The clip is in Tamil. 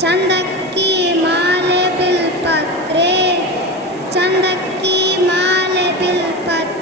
ಚಂದಕ್ಕಿ ಮಾಲೆ ಬಿಲ್ಪತ್ರೆ ಚಂದಕ್ಕಿ ಮಾಲೆ ಬಿಲ್ಪತ್ರೆ